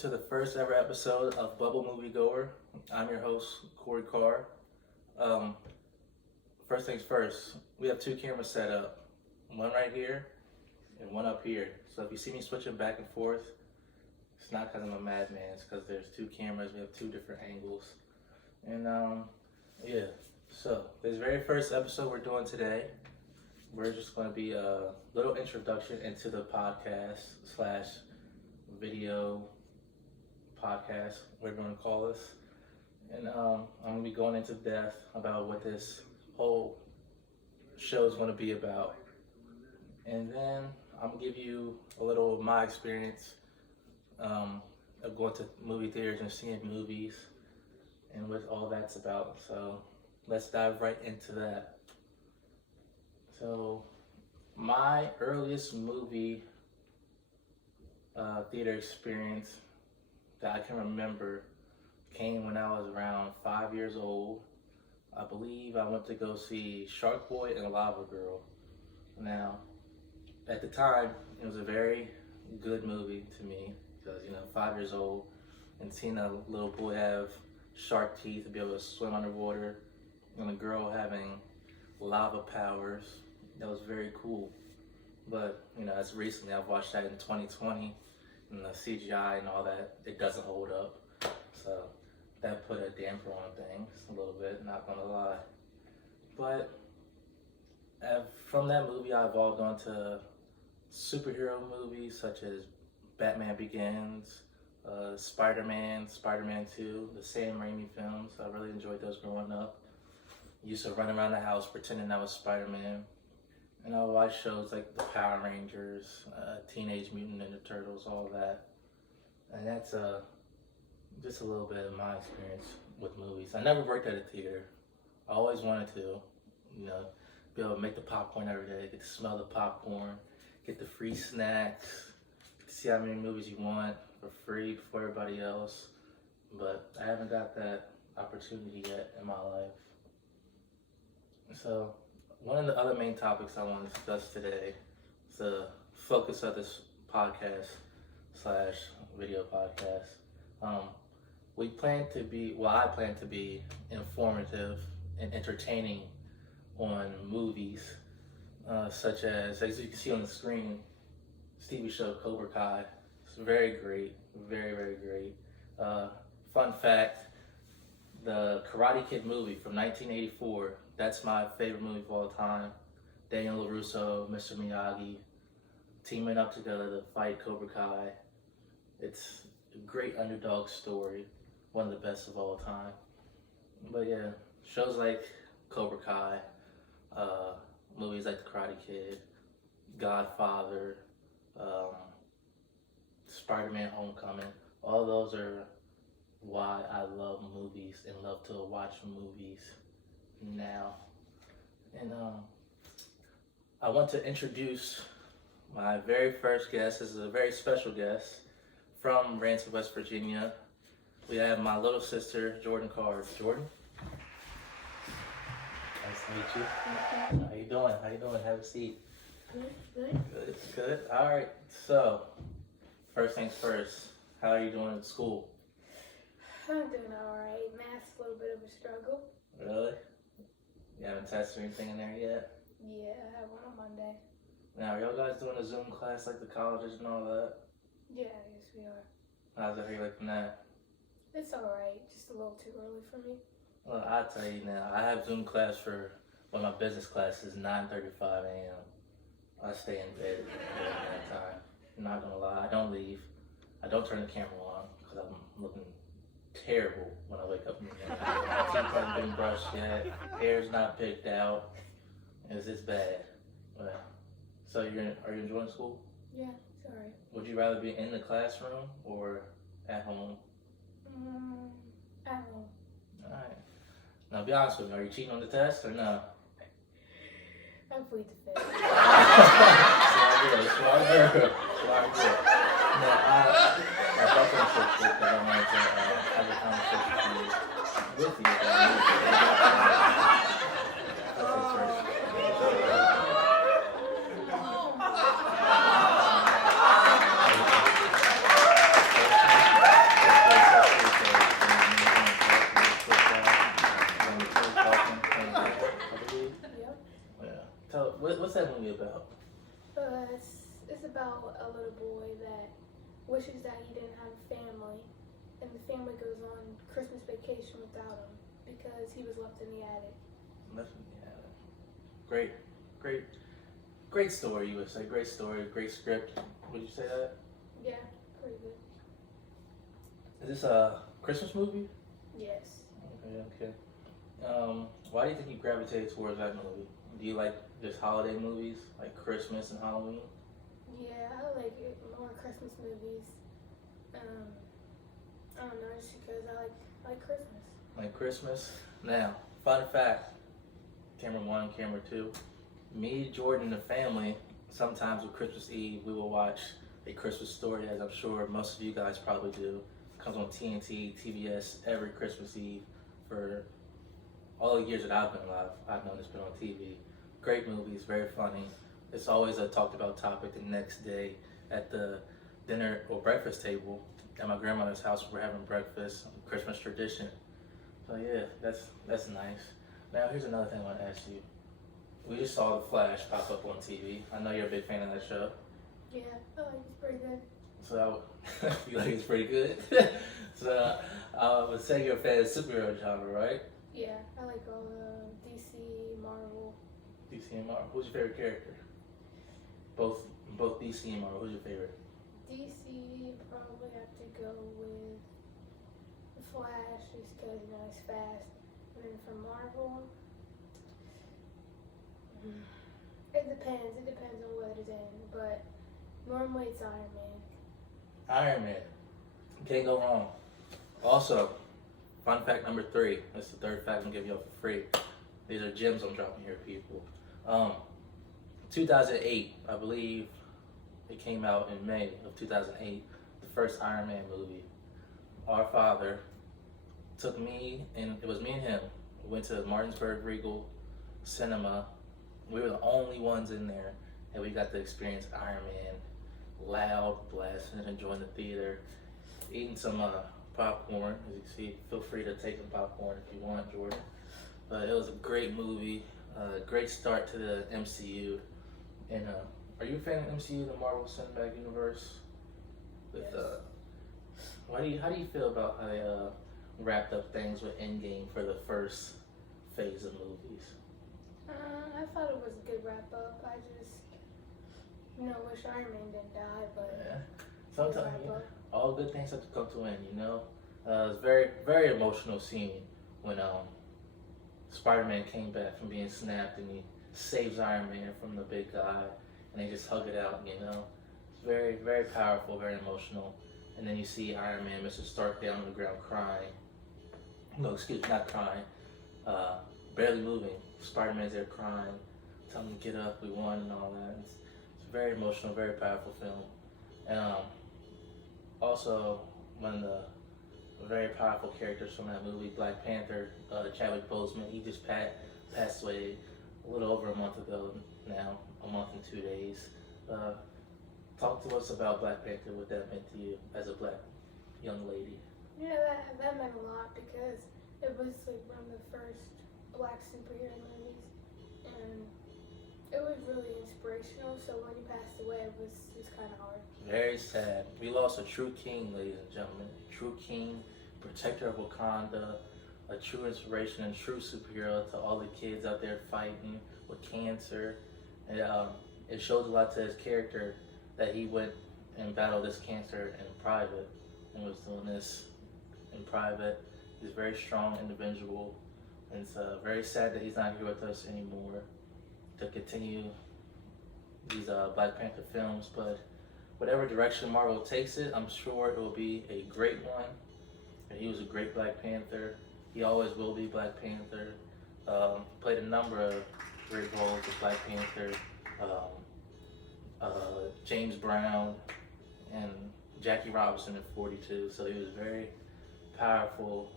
to the first ever episode of Bubble Movie Goer. I'm your host, Corey Carr. First things first, we have two cameras set up. One right here and one up here. So if you see me switching back and forth, it's not because I'm a madman, it's because there's two cameras, we have two different angles. And yeah, so this very first episode we're doing today, we're just going to be a little introduction into the podcast slash video podcast, we're going to call this. And I'm going to be going into depth about what this whole show is going to be about. And then I'm going to give you a little of my experience of going to movie theaters and seeing movies and what all that's about. So let's dive right into that. So my earliest movie theater experience that I can remember came when I was around 5 years old. I believe I went to go see Shark Boy and Lava Girl. Now, at the time, it was a very good movie to me because, 5 years old and seeing a little boy have shark teeth to be able to swim underwater and a girl having lava powers, that was very cool. But, as recently I've watched that in 2020 and the CGI and all that, it doesn't hold up. So that put a damper on things a little bit, not gonna lie. But from that movie, I evolved onto superhero movies such as Batman Begins, Spider-Man, Spider-Man 2, the Sam Raimi films. I really enjoyed those growing up. Used to run around the house pretending I was Spider-Man. And I would watch shows like the Power Rangers, Teenage Mutant Ninja Turtles, all that. And that's just a little bit of my experience with movies. I never worked at a theater. I always wanted to, be able to make the popcorn every day, get to smell the popcorn, get the free snacks, see how many movies you want for free for everybody else. But I haven't got that opportunity yet in my life. So one of the other main topics I want to discuss today is the focus of this podcast slash video podcast. I plan to be informative and entertaining on movies, such as you can see on the screen, Stevie show Cobra Kai. It's very great, very, very great. Fun fact, the Karate Kid movie from 1984, that's my favorite movie of all time. Daniel LaRusso, Mr. Miyagi, teaming up together to fight Cobra Kai. It's a great underdog story, one of the best of all time. But yeah, shows like Cobra Kai, movies like The Karate Kid, Godfather, Spider-Man Homecoming, all those are why I love movies and love to watch movies now. And I want to introduce my very first guest. This is a very special guest from Ransom, West Virginia. We have my little sister, Jordan Carr. Jordan? Nice to meet you. How you doing? Have a seat. Good. All right. So, first things first, how are you doing at school? I'm doing alright. Math's a little bit of a struggle. Really? You haven't tested anything in there yet? Yeah, I have one on Monday. Now, are y'all guys doing a Zoom class like the colleges and all that? Yeah, yes we are. How's it, how you liking that? It's alright, just a little too early for me. Well, I'll tell you now, I have Zoom class for one of my business classes, 9:35 a.m. I stay in bed during that time. I'm not gonna lie, I don't leave. I don't turn the camera on because I'm looking terrible when I wake up in the morning. My teeth haven't been brushed yet, hair's not picked out. It's just bad. But, so are you enjoying school? Yeah, it's alright. Would you rather be in the classroom or at home? At home. Alright. Now be honest with me, are you cheating on the test or no? I plead the fifth. Smart girl. No, I thought that was so because I wanted to have a conversation with you about What's that movie about? It's about a little boy that wishes that he didn't have a family, and the family goes on Christmas vacation without him because he was left in the attic. Yeah. Great, great, great story. You would say great story, great script. Would you say that? Yeah, pretty good. Is this a Christmas movie? Yes. Okay. Why do you think you gravitated towards that movie? Do you like just holiday movies, like Christmas and Halloween? Yeah, I like it more Christmas movies. I don't know, just because I like Christmas. Like Christmas? Now, fun fact, camera one, camera two. Me, Jordan, and the family, sometimes on Christmas Eve, we will watch A Christmas Story, as I'm sure most of you guys probably do. It comes on TNT, TBS every Christmas Eve for all the years that I've been alive. I've known it's been on TV. Great movies, very funny. It's always a talked about topic the next day at the dinner or breakfast table at my grandmother's house. We're having breakfast, Christmas tradition. So yeah, that's nice. Now here's another thing I want to ask you. We just saw The Flash pop up on TV. I know you're a big fan of that show. Yeah, I like it's pretty good. So you like it's pretty good. So I would say you're a fan of superhero genre, right? Yeah, I like all the DC, Marvel. DC and Marvel. Who's your favorite character? Both DC and Marvel. Who's your favorite? DC, probably have to go with the Flash, just because he's fast. And then for Marvel, it depends. It depends on what it's in, but normally it's Iron Man. Iron Man. Can't go wrong. Also, fun fact number 3. That's the third fact I'm gonna give you all for free. These are gems I'm dropping here, people. 2008, I believe it came out in May of 2008, the first Iron Man movie. Our father took me, and it was me and him. We went to Martinsburg Regal Cinema. We were the only ones in there, and we got to experience Iron Man, loud, blasting, enjoying the theater, eating some popcorn. As you can see, feel free to take some popcorn if you want, Jordan. But it was a great movie, great start to the MCU. And are you a fan of MCU, the Marvel Cinematic Universe? With Yes. how do you feel about how they wrapped up things with Endgame for the first phase of movies? I thought it was a good wrap up. I just, wish Iron Man didn't die, but Yeah. Sometimes good wrap up. all good things have to come to an end, It's a very, very emotional scene when Spider-Man came back from being snapped and he saves Iron Man from the big guy and they just hug it out, It's very, very powerful, very emotional. And then you see Iron Man, Mr. Stark, down on the ground crying. No, excuse me, not crying. Barely moving. Spider-Man's there crying, telling him to get up, we won and all that. It's a very emotional, very powerful film. And also, one of the very powerful characters from that movie, Black Panther, Chadwick Boseman, he just passed away a little over a month ago now, a month and 2 days. Talk to us about Black Panther, what that meant to you as a black young lady. Yeah, that meant a lot because it was like one of the first black superhero movies, and it was really inspirational. So when he passed away, it was just kind of hard. Very sad. We lost a true king, ladies and gentlemen. A true king, protector of Wakanda, a true inspiration and true superhero to all the kids out there fighting with cancer. And it shows a lot to his character that he went and battled this cancer in private and was doing this in private. He's a very strong individual. And it's very sad that he's not here with us anymore to continue these Black Panther films. But whatever direction Marvel takes it, I'm sure it will be a great one. And he was a great Black Panther. He always will be Black Panther. Played a number of great roles with Black Panther. James Brown and Jackie Robinson in 42. So he was very powerful,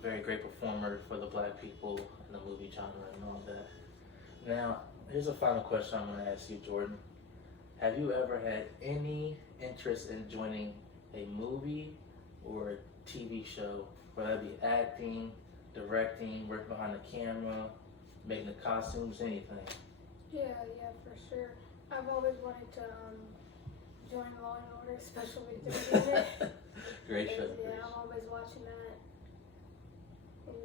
very great performer for the black people in the movie genre and all that. Now, here's a final question I'm going to ask you, Jordan. Have you ever had any interest in joining a movie or a TV show, whether that be acting, directing, working behind the camera, making the costumes, anything? Yeah, for sure. I've always wanted to join Law and Order Special Victims Unit. Great show. Yeah, I'm always watching that. And,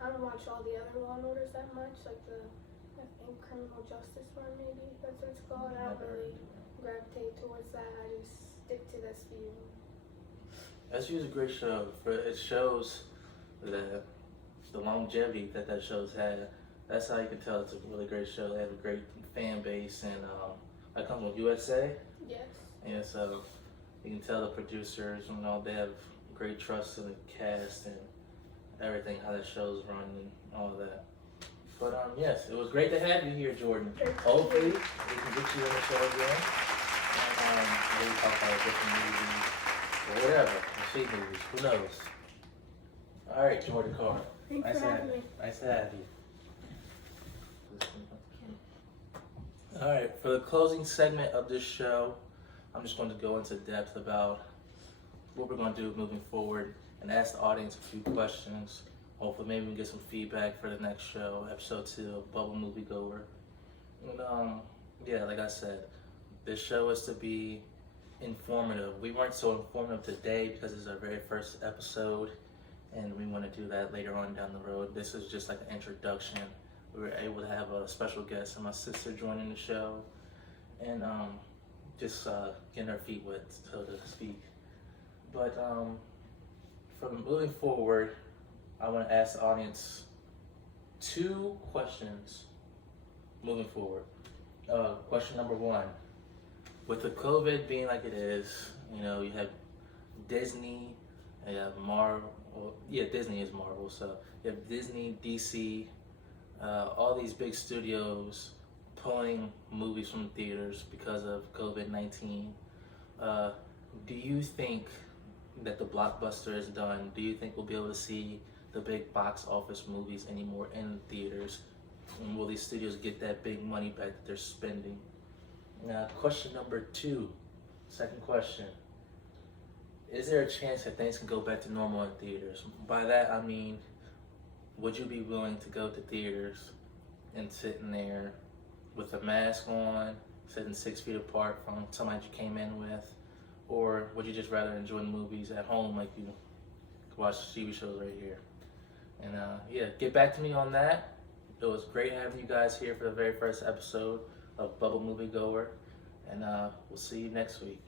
I don't watch all the other Law and Orders that much, like I think Criminal Justice one, maybe that's what it's called. I don't really gravitate towards that. I just stick to SVU. SVU is a great show. It shows the longevity that show's had. That's how you can tell it's a really great show. They have a great fan base, and that comes from USA. Yes. And so you can tell the producers, they have great trust in the cast and everything, how the show's run and all of that. But yes, it was great to have you here, Jordan. Hopefully we can get you in the show again. And maybe talk about different movies or whatever. Or see movies. Who knows? All right, Jordan Carr. Thanks for having me. Nice to have you. All right, for the closing segment of this show, I'm just going to go into depth about what we're going to do moving forward and ask the audience a few questions. Hopefully, maybe we can get some feedback for the next show, episode 2 of Bubble Movie Goer. And yeah, like I said, this show is to be informative. We weren't so informative today because it's our very first episode, and we want to do that later on down the road. This is just like an introduction. We were able to have a special guest and my sister joining the show, and just getting our feet wet, so to speak. But from moving forward, I want to ask the audience 2 questions moving forward. Question number 1. With the COVID being like it is, you have Disney, you have Marvel. Yeah, Disney is Marvel. So you have Disney, DC, all these big studios pulling movies from theaters because of COVID-19. Do you think that the blockbuster is done? Do you think we'll be able to see the big box office movies anymore in theaters? And will these studios get that big money back that they're spending? Now, question number 2, second question. Is there a chance that things can go back to normal in theaters? By that, I mean, would you be willing to go to theaters and sitting there with a mask on, sitting 6 feet apart from somebody you came in with? Or would you just rather enjoy movies at home like you watch TV shows right here? And yeah, get back to me on that. It was great having you guys here for the very first episode of Bubble Movie Goer. And we'll see you next week.